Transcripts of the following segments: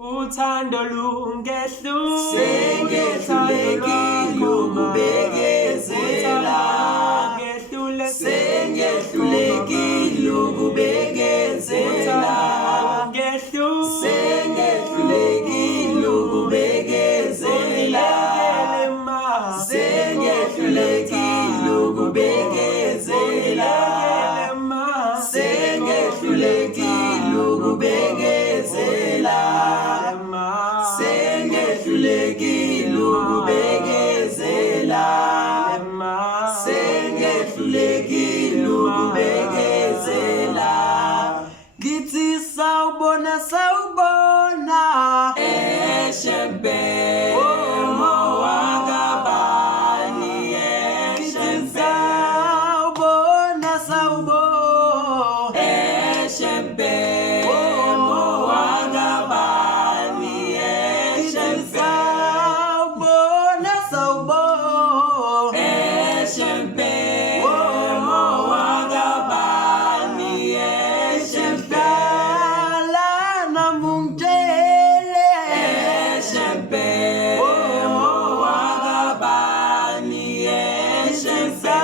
Uthando lungehlule sengehlulekile ukubekezela sengehlulekile ukubekezela sengehlulekile ukubekezela sengehlulekile ukubekezela sengehlulekile ukubekezela sengehlulekile ukubekezela sengehlulekile ukubekezela ngithi sawubona eshembe mowakabani eshembe sawubona eshembe mowakabani eshembe sawubona eshembe mowakabani eshembe lana mungele eshembe mowakabani eshembe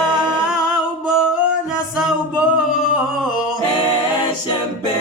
sawubona eshembe